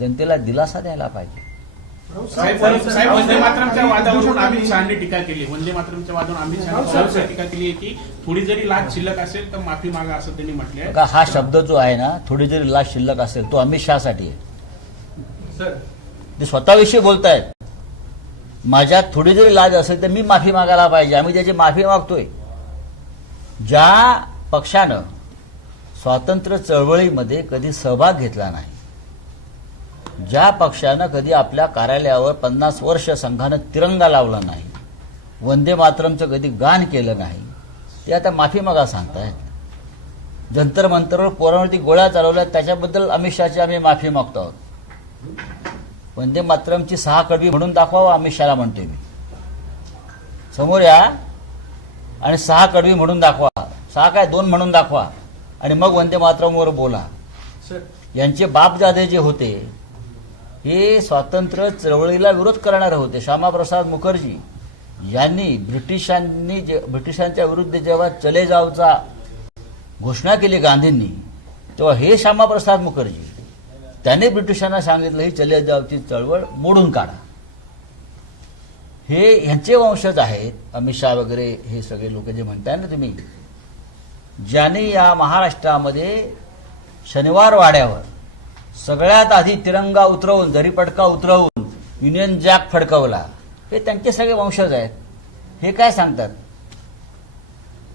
जनतेला दिलासा द्यायला पाहिजे. साहेब वंदे मातरमच्या वादावरून अमित शहानी टीका केली. वंदे मातरमच्या वादावरून अमित शहानी टीका केली आहे की थोडी जरी लाच शिल्लक असेल तर माफी मागा असं त्यांनी म्हटलं आहे. हा शब्द जो आहे ना, थोडी जरी लाच शिल्लक असेल, तो अमित शहासाठी आहे. ते स्वतःविषयी बोलतायत. माझ्यात थोडी जरी लाज असेल तर मी माफी मागायला पाहिजे. आम्ही त्याची माफी मागतोय. ज्या पक्षानं स्वातंत्र्य चळवळीमध्ये कधी सहभाग घेतला नाही, ज्या पक्षानं कधी आपल्या कार्यालयावर 50 वर्ष संघानं तिरंगा लावला नाही, वंदे मातरमचं कधी गान केलं नाही, ते आता माफी मागा सांगतायत. जंतर मंतरवर पोरांवरती गोळ्या चालवल्या, त्याच्याबद्दल अमित शहाची आम्ही माफी मागतो आहोत. वंदे मातरमची 6 कडवी म्हणून दाखवावं अमित शहाला म्हणतोय मी. समोर या आणि 6 कडवी म्हणून दाखवा. 6 काय 2 म्हणून दाखवा आणि मग वंदे मातरमवर बोला. यांचे बापजादे जे होते हे स्वातंत्र्य चळवळीला विरोध करणारे होते. श्यामाप्रसाद मुखर्जी यांनी ब्रिटिशांच्या विरुद्ध जेव्हा चले जावचा घोषणा केली गांधींनी, तेव्हा हे श्यामाप्रसाद मुखर्जी त्याने ब्रिटिशांना सांगितलं ही चले जावची चळवळ मोडून काढा. हे ह्यांचे वंशज आहेत अमित शहा वगैरे हे सगळे लोक जे म्हणताय ना तुम्ही, ज्यांनी या महाराष्ट्रामध्ये शनिवार वाड्यावर सगळ्यात आधी तिरंगा उतरवून, जरीपटका उतरवून युनियन जॅक फडकवला, हे त्यांचे सगळे वंशज आहेत. हे काय सांगतात,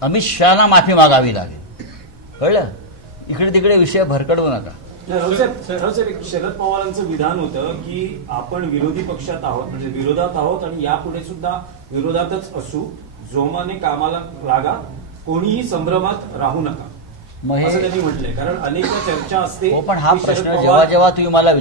अमित शहाना माफी मागावी लागेल. कळलं? इकडे तिकडे विषय भरकडवू नका. शरद पवारांचं विधान होतं की आपण विरोधी पक्षात आहोत, म्हणजे विरोधात आहोत आणि यापुढे सुद्धा विरोधातच असू, जोमाने कामाला लागा, कोणीही संभ्रमात राहू नका, असं त्यांनी म्हटलंय. कारण अनेक चर्चा असते. हो, पण हा प्रश्न जेव्हा जेव्हा तुम्ही मला